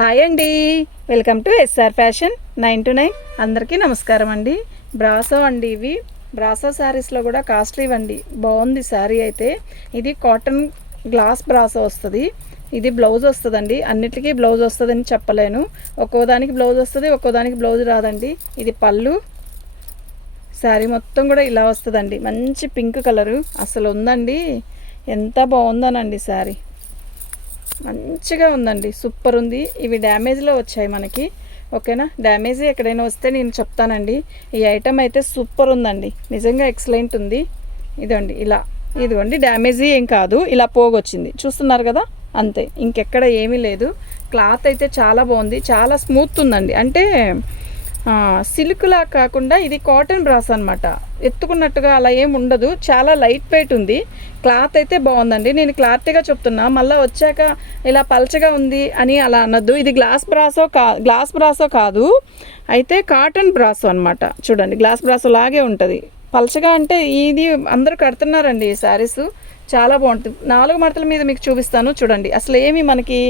Hi అండి. Welcome to SR fashion nine to nine. అందరికీ నమస్కారం అండి. బ్రాసో అండి ఇవి. బ్రాసో శారీస్లో కూడా కాస్ట్లీ అండి బాగుంది శారీ అయితే. ఇది కాటన్ గ్లాస్ బ్రాసో వస్తుంది. ఇది బ్లౌజ్ వస్తుందండి. అన్నిటికీ బ్లౌజ్ వస్తుందని చెప్పలేను. ఒక్కో దానికి బ్లౌజ్ వస్తుంది ఒక్కో దానికి బ్లౌజ్ రాదండి. ఇది పళ్ళు. శారీ మొత్తం కూడా ఇలా వస్తుందండి. మంచి పింక్ కలరు. అసలు ఉందండి. ఎంత బాగుందనండి శారీ. మంచిగా ఉందండి. సూపర్ ఉంది. ఇవి డ్యామేజ్లో వచ్చాయి మనకి. ఓకేనా? డ్యామేజ్ ఎక్కడైనా వస్తే నేను చెప్తానండి. ఈ ఐటమ్ అయితే సూపర్ ఉందండి. నిజంగా ఎక్సలెంట్ ఉంది. ఇదండి ఇలా. ఇదిగోండి డ్యామేజీ ఏం కాదు. ఇలా పోగొచ్చింది. చూస్తున్నారు కదా? అంతే. ఇంకెక్కడ ఏమీ లేదు. క్లాత్ అయితే చాలా బాగుంది. చాలా స్మూత్ ఉందండి. అంటే సిల్క్లా కాకుండా ఇది కాటన్ బ్రాస్ అనమాట ఎత్తుకున్నట్టుగా అలా ఏం ఉండదు. చాలా లైట్ వెయిట్ ఉంది. క్లాత్ అయితే బాగుందండి. నేను క్లారిటీగా చెప్తున్నా. మళ్ళీ వచ్చాక ఇలా పలచగా ఉంది అని అలా అనొద్దు. ఇది గ్లాస్ బ్రాసో కా గ్లాస్ బ్రాసో కాదు. అయితే కాటన్ బ్రాసో అనమాట చూడండి గ్లాస్ బ్రాసో లాగే ఉంటుంది. పలచగా అంటే ఇది అందరూ కడుతున్నారండి ఈ శారీస్. చాలా బాగుంటుంది. నాలుగు మడతల మీద మీకు చూపిస్తాను. చూడండి అసలు ఏమీ మనకి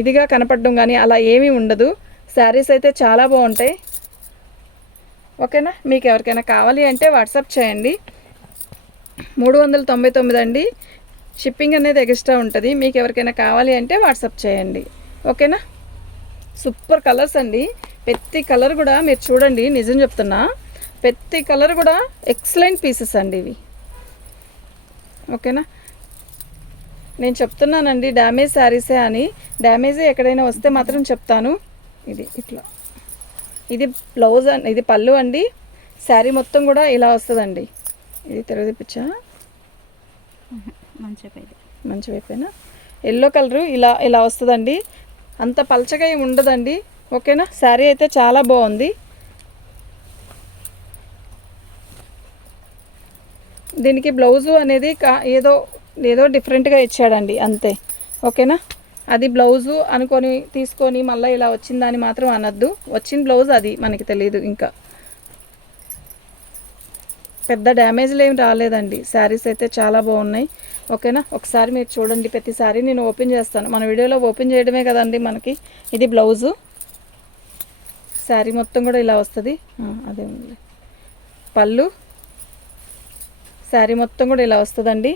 ఇదిగా కనపడడం కానీ అలా ఏమీ ఉండదు. శారీస్ అయితే చాలా బాగుంటాయి. ఓకేనా? మీకు ఎవరికైనా కావాలి అంటే వాట్సాప్ చేయండి. మూడు వందల తొంభై తొమ్మిది అండి. షిప్పింగ్ అనేది ఎక్స్ట్రా ఉంటుంది. మీకు ఎవరికైనా కావాలి అంటే వాట్సాప్ చేయండి. ఓకేనా? సూపర్ కలర్స్ అండి. ప్రతి కలర్ కూడా మీరు చూడండి నిజం చెప్తున్నా. ప్రతి కలర్ కూడా ఎక్సలెంట్ పీసెస్ అండి ఇవి. ఓకేనా? నేను చెప్తున్నానండి డ్యామేజ్ శారీసే అని. డ్యామేజ్ ఎక్కడైనా వస్తే మాత్రం చెప్తాను. ఇది ఇట్లా. ఇది బ్లౌజ్ అండి ఇది పళ్ళు అండి. శారీ మొత్తం కూడా ఇలా వస్తుందండి. ఇది తెరదిపించా మంచిగా ఇది మంచి వైపేనా ఎల్లో కలరు ఇలా ఇలా వస్తుందండి. అంత పలచగా ఏమి ఉండదండి. ఓకేనా? శారీ అయితే చాలా బాగుంది. దీనికి బ్లౌజు అనేది కా ఏదో ఏదో డిఫరెంట్గా ఇచ్చాడండి. అంతే. ఓకేనా? అది బ్లౌజు అనుకొని తీసుకొని మళ్ళీ ఇలా వచ్చిందని మాత్రం అనొద్దు. వచ్చిన బ్లౌజ్ అది మనకి తెలియదు ఇంకా. పెద్ద డ్యామేజ్లు ఏమి రాలేదండి. శారీస్ అయితే చాలా బాగున్నాయి. ఓకేనా ఒకసారి మీరు చూడండి. ప్రతిసారి నేను ఓపెన్ చేస్తాను. మన వీడియోలో ఓపెన్ చేయడమే కదండి మనకి. ఇది బ్లౌజు శారీ మొత్తం కూడా ఇలా వస్తుంది. అదే ఉంది పళ్ళు. శారీ మొత్తం కూడా ఇలా వస్తుందండి.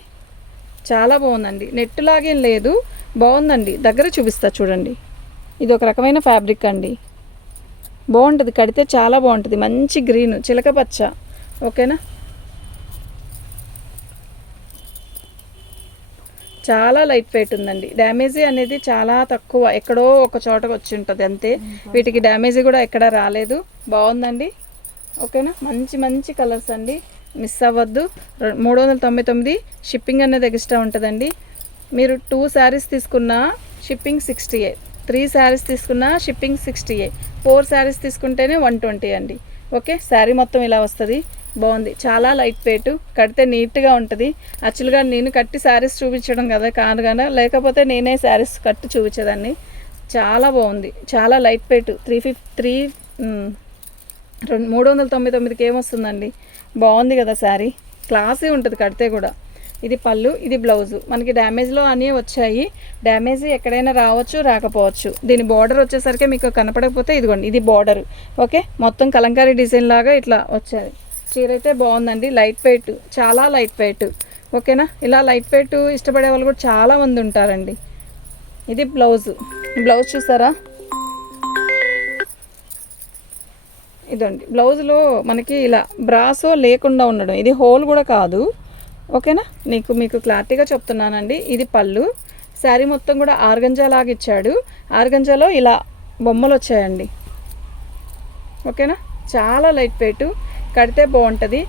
చాలా బాగుందండి. నెట్ లాగేం లేదు. బాగుందండి. దగ్గర చూపిస్తా చూడండి. ఇది ఒక రకమైన ఫ్యాబ్రిక్ అండి. బాగుంటుంది. కడితే చాలా బాగుంటుంది. మంచి గ్రీన్ చిలక పచ్చ. ఓకేనా? చాలా లైట్ వెయిట్ ఉందండి. డ్యామేజీ అనేది చాలా తక్కువ. ఎక్కడో ఒక చోటకు వచ్చి ఉంటుంది అంతే. వీటికి డ్యామేజీ కూడా ఎక్కడ రాలేదు. బాగుందండి. ఓకేనా? మంచి మంచి కలర్స్ అండి. మిస్ అవ్వద్దు. మూడు వందల తొంభై తొమ్మిది షిప్పింగ్ అనేది ఎక్స్ట్రా ఉంటుందండి. మీరు టూ శారీస్ తీసుకున్నా షిప్పింగ్ సిక్స్టీ ఏ త్రీ శారీస్ తీసుకున్నా షిప్పింగ్ సిక్స్టీ ఏ ఫోర్ శారీస్ తీసుకుంటేనే వన్ ట్వంటీ అండి. ఓకే శారీ మొత్తం ఇలా వస్తుంది. బాగుంది. చాలా లైట్ వెయిట్ కడితే నీట్గా ఉంటుంది. యాక్చువల్గా నేను కట్టి శారీస్ చూపించడం కదా కాదు కదా? లేకపోతే నేనే శారీస్ కట్టి చూపించేదాన్ని. చాలా బాగుంది. చాలా లైట్ వెయిట్ త్రీ ఫిఫ్ త్రీ రెండు మూడు వందల తొంభై తొమ్మిదికి ఏమొస్తుందండి? బాగుంది కదా శారీ క్లాసీ ఉంటుంది కడితే కూడా. ఇది పళ్ళు ఇది బ్లౌజు. మనకి డ్యామేజ్లో అన్నీ వచ్చాయి. డ్యామేజ్ ఎక్కడైనా రావచ్చు రాకపోవచ్చు. దీని బార్డర్ వచ్చేసరికి మీకు కనపడకపోతే ఇదిగోండి ఇది బార్డర్. ఓకే? మొత్తం కలంకారీ డిజైన్ లాగా ఇట్లా వచ్చాయి. చీర అయితే బాగుందండి. లైట్ వెయిట్ చాలా లైట్ వెయిట్. ఓకేనా? ఇలా లైట్ వెయిట్ ఇష్టపడే వాళ్ళు కూడా చాలా మంది ఉంటారండి. ఇది బ్లౌజ్. బ్లౌజ్ చూసారా? ఇదండి. బ్లౌజ్లో మనకి ఇలా బ్రాసో లేకుండా ఉండడం ఇది హోల్ కూడా కాదు. ఓకేనా? నీకు మీకు క్లారిటీగా చెప్తున్నానండి. ఇది పళ్ళు. శారీ మొత్తం కూడా ఆర్గంజా లాగా ఇచ్చాడు. ఆర్గంజాలో ఇలా బొమ్మలు వచ్చాయండి. ఓకేనా? చాలా లైట్ వెయిట్. కడితే బాగుంటుంది.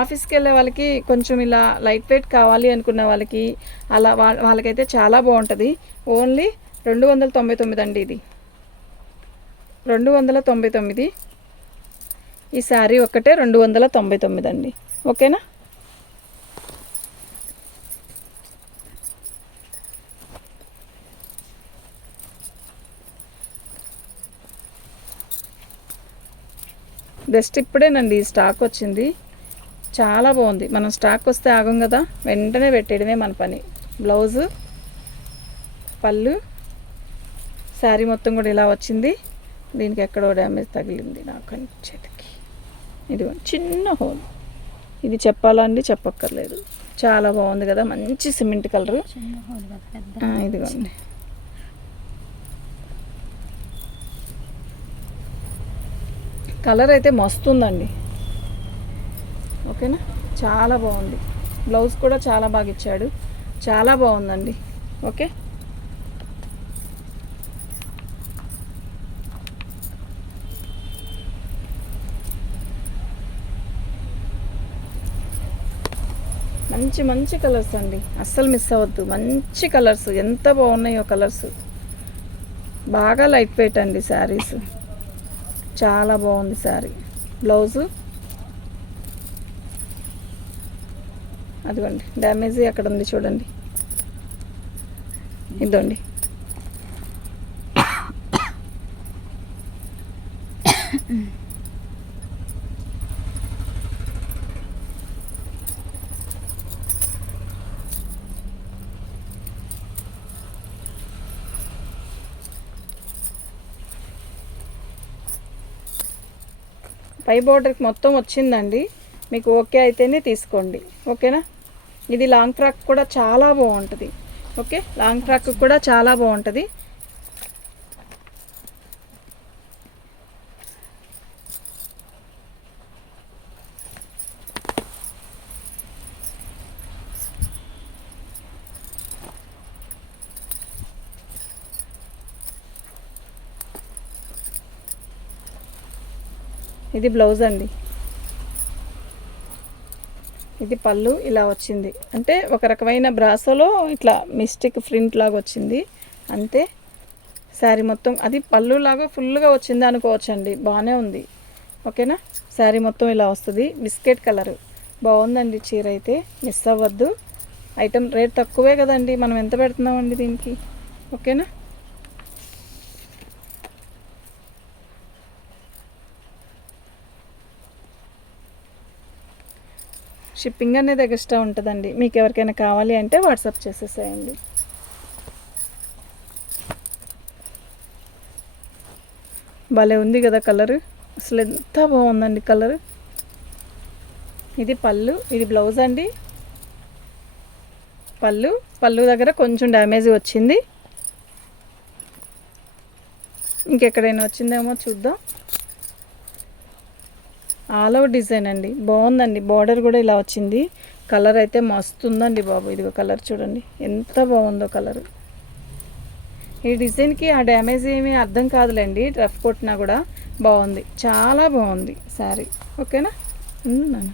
ఆఫీస్కి వెళ్ళే వాళ్ళకి కొంచెం ఇలా లైట్ వెయిట్ కావాలి అనుకున్న వాళ్ళకి అలా వాళ్ళకైతే చాలా బాగుంటుంది. ఓన్లీ రెండు వందల తొంభై తొమ్మిది అండి ఇది. రెండు వందల తొంభై తొమ్మిది. ఈ శారీ ఒక్కటే రెండు వందల తొంభై తొమ్మిది అండి. ఓకేనా? జస్ట్ ఇప్పుడేనండి ఈ స్టాక్ వచ్చింది. చాలా బాగుంది. మనం స్టాక్ వస్తే ఆగం కదా? వెంటనే పెట్టేయడమే మన పని. బ్లౌజు పళ్ళు శారీ మొత్తం కూడా ఇలా వచ్చింది. దీనికి ఎక్కడో డ్యామేజ్ తగిలింది నాకు చేతికి ఇది చిన్న హోల్. ఇది చెప్పాలండి చెప్పక్కర్లేదు. చాలా బాగుంది కదా మంచి సిమెంట్ కలర్. ఇదిగోండి. కలర్ అయితే మస్తు ఉందండి ఓకేనా? చాలా బాగుంది. బ్లౌజ్ కూడా చాలా బాగా ఇచ్చాడు. చాలా బాగుందండి. ఓకే? మంచి మంచి కలర్స్ అండి. అస్సలు మిస్ అవ్వద్దు. మంచి కలర్స్ ఎంత బాగున్నాయో కలర్స్ బాగా లైట్ వెయిట్ అండి శారీస్ చాలా బాగుంది శారీ బ్లౌజు అదిగోండి. డ్యామేజ్ అక్కడ ఉంది చూడండి. ఇదండి. పై బోర్డర్కి మొత్తం వచ్చిందండి. మీకు ఓకే అయితేనే తీసుకోండి. ఓకేనా ఇది లాంగ్ ఫ్రాక్ కూడా చాలా బాగుంటుంది. ఓకే లాంగ్ ఫ్రాక్ కూడా చాలా బాగుంటుంది. ఇది బ్లౌజ్ అండి. ఇది పళ్ళు ఇలా వచ్చింది. అంటే ఒక రకమైన బ్రాసోలో ఇట్లా మిస్టేక్ ప్రింట్ లాగా వచ్చింది. అంతే. శారీ మొత్తం అది పళ్ళు లాగా ఫుల్గా వచ్చింది అనుకోవచ్చండి. బాగానే ఉంది. ఓకేనా? శారీ మొత్తం ఇలా వస్తుంది. Biscuit colour. బాగుందండి చీర అయితే. మిస్ అవ్వద్దు. ఐటమ్ రేట్ తక్కువే కదండి. మనం ఎంత పెడుతున్నామండి దీనికి? ఓకేనా? షిప్పింగ్ అనేది ఎక్స్ట్రా ఉంటుందండి. మీకు ఎవరికైనా కావాలి అంటే వాట్సాప్ చేసేసేయండి. భలే ఉంది కదా కలర్ అసలు ఎంత బాగుందండి కలర్ ఇది పళ్ళు ఇది బ్లౌజ్ అండి. పళ్ళు పళ్ళు దగ్గర కొంచెం డ్యామేజ్ వచ్చింది. ఇంకెక్కడైనా వచ్చిందేమో చూద్దాం. ఆల్ ఓవర్ డిజైన్ అండి. బాగుందండి. బార్డర్ కూడా ఇలా వచ్చింది. కలర్ అయితే మస్తు ఉందండి బాబు. ఇదిగో కలర్ చూడండి. ఎంత బాగుందో కలర్. ఈ డిజైన్కి ఆ డ్యామేజ్ ఏమీ అర్థం కాదులేండి. రఫ్ కొట్టినా కూడా బాగుంది. చాలా బాగుంది శారీ. ఓకేనా? నాన్న.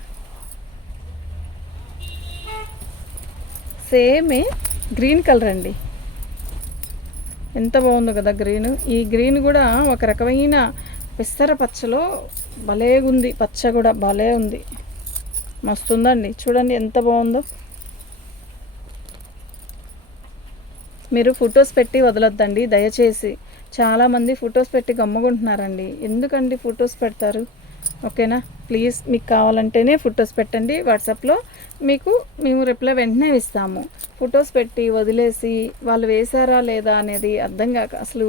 సేమే గ్రీన్ కలర్ అండి. ఎంత బాగుందో కదా గ్రీన్. ఈ గ్రీన్ కూడా ఒక రకమైన పిస్తర పచ్చలో భలేగుంది పచ్చ కూడా భలే ఉంది. మస్తు ఉందండి చూడండి ఎంత బాగుందో. మీరు ఫొటోస్ పెట్టి వదలొద్దండి దయచేసి. చాలామంది ఫొటోస్ పెట్టి గమ్ముకుంటున్నారండి. ఎందుకండి ఫొటోస్ పెడతారు? ఓకేనా? ప్లీజ్ మీకు కావాలంటేనే ఫొటోస్ పెట్టండి. వాట్సాప్లో మీకు మేము రిప్లై వెంటనే ఇస్తాము. ఫొటోస్ పెట్టి వదిలేసి వాళ్ళు వేశారా లేదా అనేది అర్థం కాక అసలు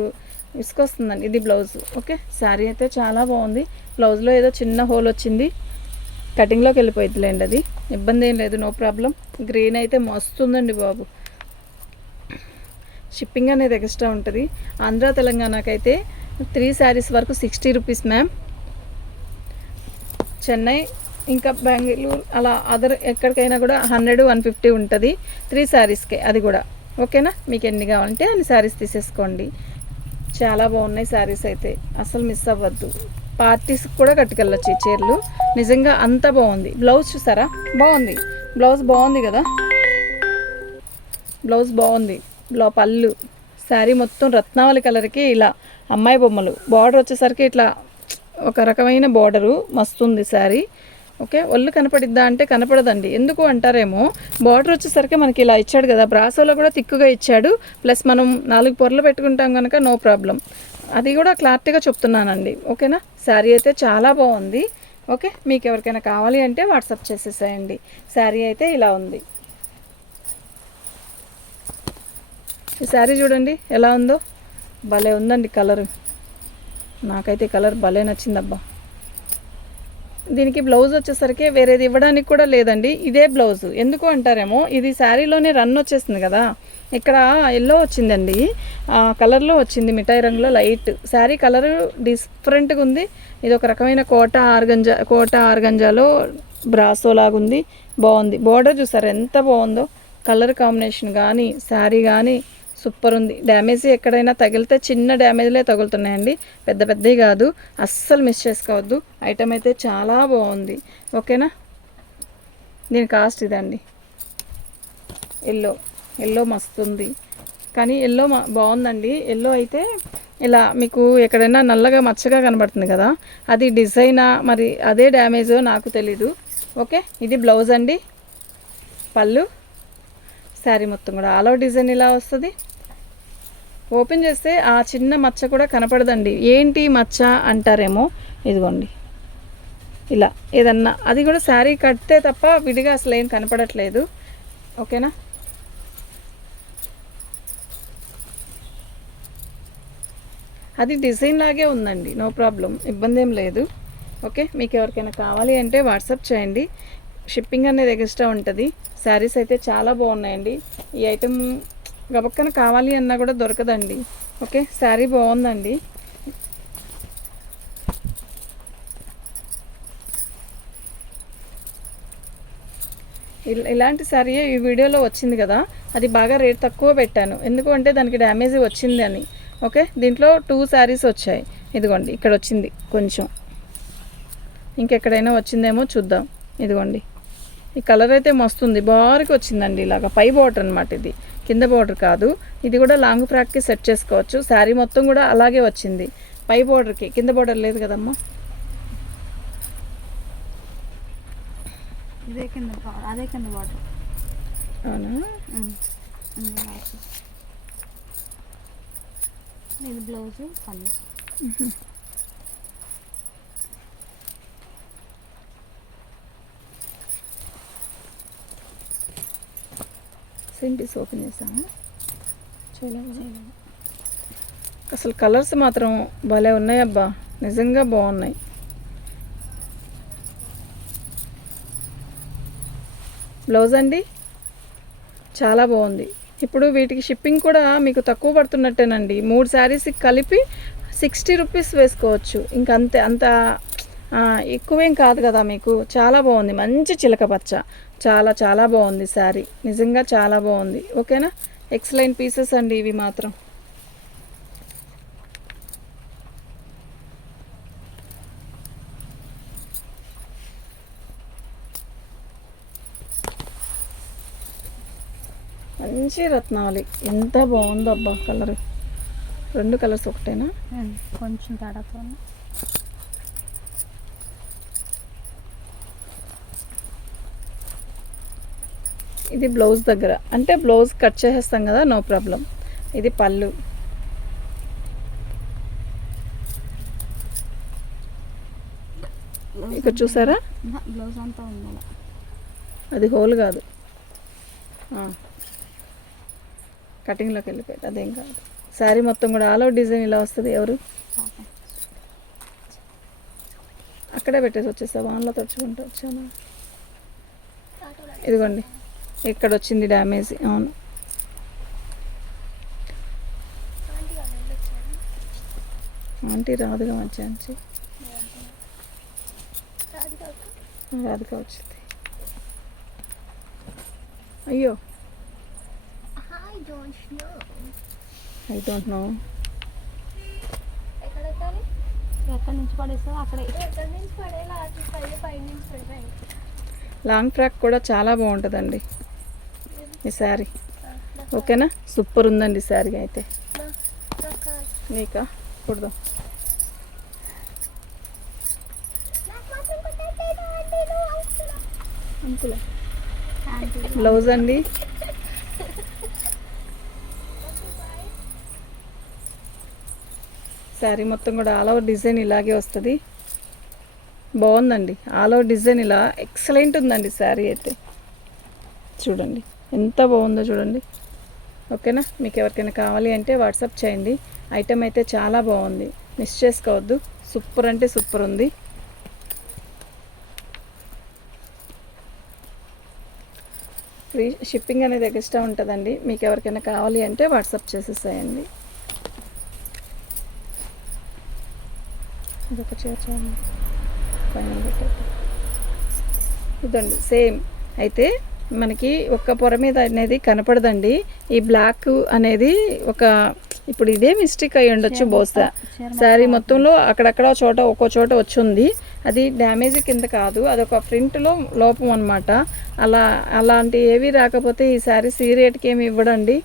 విసుకొస్తుందండి ఇది బ్లౌజ్. ఓకే? శారీ అయితే చాలా బాగుంది. బ్లౌజ్లో ఏదో చిన్న హోల్ వచ్చింది. కటింగ్లోకి వెళ్ళిపోయిద్దిలేండి అది. ఇబ్బంది ఏం లేదు నో ప్రాబ్లం. గ్రీన్ అయితే మస్తుందండి బాబు. షిప్పింగ్ అనేది ఎక్స్ట్రా ఉంటుంది. ఆంధ్ర తెలంగాణకైతే త్రీ శారీస్ వరకు సిక్స్టీ రూపీస్ మ్యామ్. చెన్నై ఇంకా బెంగళూరు అలా అదర్ ఎక్కడికైనా కూడా హండ్రెడ్ వన్ ఫిఫ్టీ ఉంటుంది. త్రీ శారీస్కే అది కూడా. ఓకేనా? మీకు ఎన్ని కావాలంటే అన్ని శారీస్ తీసేసుకోండి. చాలా బాగున్నాయి శారీస్ అయితే. అసలు మిస్ అవ్వద్దు. పార్టీస్కి కూడా కట్టుకెళ్ళొచ్చు ఈ చీరలు. నిజంగా అంత బాగుంది. బ్లౌజ్ చూసారా? బాగుంది. బ్లౌజ్ బాగుంది కదా? బ్లౌజ్ బాగుంది. బ్లౌ పళ్ళు. శారీ మొత్తం రత్నావళి కలర్కి ఇలా అమ్మాయి బొమ్మలు. బార్డర్ వచ్చేసరికి ఇట్లా ఒక రకమైన బార్డరు మస్తుంది శారీ ఓకే? ఒళ్ళు కనపడిద్దా అంటే కనపడదండి. ఎందుకు అంటారేమో బార్డర్ వచ్చేసరికి మనకి ఇలా ఇచ్చాడు కదా బ్రాసోలో కూడా తిక్కుగా ఇచ్చాడు ప్లస్ మనం నాలుగు పొరలు పెట్టుకుంటాం కనుక నో ప్రాబ్లం అది కూడా క్లారిటీగా చెప్తున్నానండి. ఓకేనా? శారీ అయితే చాలా బాగుంది. ఓకే? మీకు ఎవరికైనా కావాలి అంటే వాట్సాప్ చేసేసేయండి. శారీ అయితే ఇలా ఉంది. ఈ శారీ చూడండి ఎలా ఉందో? భలే ఉందండి కలర్ నాకైతే కలర్ భలే నచ్చిందబ్బా. దీనికి బ్లౌజ్ వచ్చేసరికి వేరేది ఇవ్వడానికి కూడా లేదండి. ఇదే బ్లౌజ్. ఎందుకు అంటారేమో ఇది శారీలోనే రన్ వచ్చేసింది కదా. ఇక్కడ ఎల్లో వచ్చిందండి. కలర్లో వచ్చింది మిఠాయి రంగులో లైట్. శారీ కలర్ డిఫరెంట్గా ఉంది. ఇది ఒక రకమైన కోట ఆర్గంజా కోట ఆర్గంజాలో బ్రాసో లాగుంది. బాగుంది. బోర్డర్ చూసారు ఎంత బాగుందో. కలర్ కాంబినేషన్ కానీ శారీ కానీ సూపర్ ఉంది. డ్యామేజ్ ఎక్కడైనా తగిలితే చిన్న డ్యామేజ్లే తగులుతున్నాయండి. పెద్ద పెద్దవి కాదు. అస్సలు మిస్ చేసుకోవద్దు. ఐటమ్ అయితే చాలా బాగుంది. ఓకేనా? దీని కాస్ట్ ఇదండి. ఎల్లో. ఎల్లో మస్తు ఉంది. కానీ ఎల్లో బాగుందండి. ఎల్లో అయితే ఇలా మీకు ఎక్కడైనా నల్లగా మచ్చగా కనబడుతుంది కదా. అది డిజైనా మరి అదే డ్యామేజో నాకు తెలీదు. ఓకే? ఇది బ్లౌజ్ అండి. పళ్ళు. శారీ మొత్తం కూడా. ఆల్ అవుట్ డిజైన్ ఇలా వస్తుంది? ఓపెన్ చేస్తే ఆ చిన్న మచ్చ కూడా కనపడదండి. ఏంటి మచ్చ అంటారేమో? ఇదిగోండి. ఇలా ఏదన్నా అది కూడా శారీ కడితే తప్ప విడిగా అసలు ఏం కనపడట్లేదు. ఓకేనా? అది డిజైన్ లాగే ఉందండి. No problem. ఇబ్బంది ఏం లేదు. ఓకే? మీకు ఎవరికైనా కావాలి అంటే వాట్సాప్ చేయండి. షిప్పింగ్ అనేది ఎక్స్ట్రా ఉంటుంది. శారీస్ అయితే చాలా బాగున్నాయండి. ఈ ఐటెం గబక్కన కావాలి అన్నా కూడా దొరకదండి. ఓకే? శారీ బాగుందండి. ఇల్- ఇలాంటి శారీ ఈ వీడియోలో వచ్చింది కదా. అది బాగా రేట్ తక్కువ పెట్టాను. ఎందుకంటే దానికి డ్యామేజ్ వచ్చింది అని ఓకే? దీంట్లో టూ శారీస్ వచ్చాయి. ఇదిగోండి ఇక్కడ వచ్చింది కొంచెం. ఇంకెక్కడైనా వచ్చిందేమో చూద్దాం. ఇదిగోండి. ఈ కలర్ అయితే మస్తుంది. బారికి వచ్చిందండి ఇలాగ. పై బార్డర్ అనమాట ఇది. కింద బార్డర్ కాదు. ఇది కూడా లాంగ్ ఫ్రాక్కి సెట్ చేసుకోవచ్చు. శారీ మొత్తం కూడా అలాగే వచ్చింది. పై బార్డర్కి కింద బార్డర్ లేదు కదమ్మా? ఇదే కింద అదే కింద వాటర్ అవునా? ఇది బ్లౌజ్ పళ్ళు. సేమ్ పీస్ ఓపెన్ చూడలేదు అసలు కలర్స్ మాత్రం భలే ఉన్నాయి అబ్బా. నిజంగా బాగున్నాయి. బ్లౌజ్ అండి? చాలా బాగుంది. ఇప్పుడు వీటికి షిప్పింగ్ కూడా మీకు తక్కువ పడుతున్నట్టేనండి. మూడు శారీస్కి కలిపి సిక్స్టీ రూపీస్ వేసుకోవచ్చు. ఇంకా అంతే అంత ఎక్కువేం కాదు కదా మీకు. చాలా బాగుంది. మంచి చిలక పచ్చ. చాలా చాలా బాగుంది శారీ. నిజంగా చాలా బాగుంది. ఓకేనా? ఎక్సలెంట్ పీసెస్ అండి ఇవి మాత్రం. మంచి రత్నావళి. ఎంత బాగుందో అబ్బా కలర్. రెండు కలర్స్ ఒకటేనా? కొంచెం తేడాతో ఇది బ్లౌజ్ దగ్గర. అంటే బ్లౌజ్ కట్ చేసేస్తాం కదా నో ప్రాబ్లం. ఇది పళ్ళు. ఇక్కడ చూసారా? బ్లౌజ్ అంతా అది హోల్ కాదు. కటింగ్లోకి వెళ్ళిపోయింది అదేం కాదు. శారీ మొత్తం కూడా ఆల్ అవుట్ డిజైన్ ఇలా వస్తుంది ఎవరు? అక్కడే పెట్టేసి వచ్చేస్తా వాన్లో తడుచుకుంటూ వచ్చాను. ఇదిగోండి. ఇక్కడ వచ్చింది డ్యామేజ్ అవును. ఆంటీ రాదుగా మధ్యాహ్నం రాదుగా వచ్చింది. అయ్యో. I don't know. I don't know ఎక్కడ నుంచి పడేస్తావు అక్కడే. పడేలా? లాంగ్ ఫ్రాక్ కూడా చాలా బాగుంటుందండి. ఈ శారీ. ఓకేనా? సూపర్ ఉందండి శారీ అయితే. నీకా? కుడదాం. బ్లౌజ్ అండి. శారీ మొత్తం కూడా ఆల్ ఓవర్ డిజైన్ ఇలాగే వస్తుంది. బాగుందండి. ఆల్ ఓవర్ డిజైన్ ఇలా ఎక్సలెంట్ ఉందండి శారీ అయితే. చూడండి. ఎంత బాగుందో చూడండి. ఓకేనా? మీకు ఎవరికైనా కావాలి అంటే వాట్సాప్ చేయండి. ఐటెం అయితే చాలా బాగుంది. మిస్ చేసుకోవద్దు. సూపర్ అంటే సూపర్ ఉంది. ఫ్రీ షిప్పింగ్ అనేది ఎక్స్ట్రా ఉంటుందండి. మీకు ఎవరికైనా కావాలి అంటే వాట్సాప్ చేసేసేయండి. ఇదొక చీర ఇదండి సేమ్. అయితే మనకి ఒక్క పొర మీద అనేది కనపడదండి. ఈ బ్లాక్ అనేది ఒక ఇప్పుడు ఇదే మిస్టేక్ అయి ఉండొచ్చు బహుశా. శారీ మొత్తంలో అక్కడక్కడ ఒక చోట ఒక్కో చోట వచ్చింది. అది డ్యామేజ్ కింద కాదు అదొక ప్రింట్లో లోపం అనమాట అలా అలాంటి ఏవి రాకపోతే ఈ శారీ సీ రేట్కి ఏమి ఇవ్వడండి.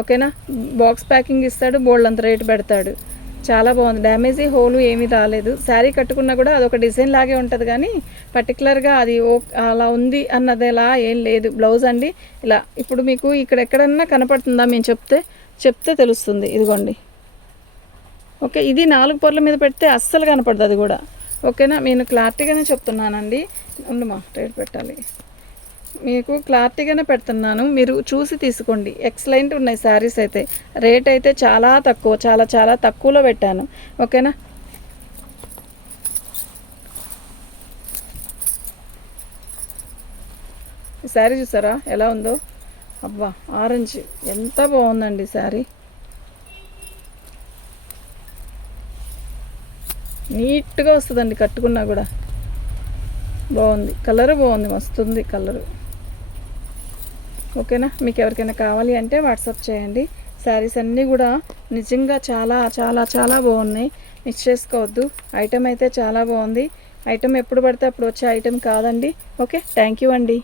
ఓకేనా? బాక్స్ ప్యాకింగ్ ఇస్తాడు బోల్డ్ అంత రేటు పెడతాడు. చాలా బాగుంది. డ్యామేజీ హోలు ఏమీ రాలేదు. శారీ కట్టుకున్నా కూడా అదొక డిజైన్ లాగే ఉంటుంది కానీ పర్టికులర్గా అది ఓ అలా ఉంది అన్నది ఎలా ఏం లేదు. బ్లౌజ్ అండి ఇలా ఇప్పుడు మీకు ఇక్కడ ఎక్కడన్నా కనపడుతుందా మేము చెప్తే చెప్తే తెలుస్తుంది. ఇదిగోండి. ఓకే ఇది నాలుగు పొరల మీద పెడితే అస్సలు కనపడదు అది కూడా. ఓకేనా? నేను క్లారిటీగానే చెప్తున్నానండి. ఉండుమా రేట్ పెట్టాలి. మీకు క్లారిటీగానే పెడుతున్నాను. మీరు చూసి తీసుకోండి. ఎక్సలెంట్ ఉన్నాయి శారీస్ అయితే. రేట్ అయితే చాలా తక్కువ చాలా చాలా తక్కువలో పెట్టాను. ఓకేనా? ఈ శారీ చూసారా? ఎలా ఉందో? అబ్బా ఆరెంజ్. ఎంత బాగుందండి శారీ. నీట్గా వస్తుందండి కట్టుకున్నా కూడా. బాగుంది. కలర్ బాగుంది మస్తుంది కలరు ఓకేనా? మీకు ఎవరికైనా కావాలి అంటే వాట్సాప్ చేయండి. శారీస్ అన్నీ కూడా నిజంగా చాలా చాలా చాలా బాగున్నాయి. మిస్ చేసుకోవద్దు. ఐటెం అయితే చాలా బాగుంది. ఐటెం ఎప్పుడు పడితే అప్పుడు వచ్చే ఐటెం కాదండి. ఓకే? థ్యాంక్ యూ అండి.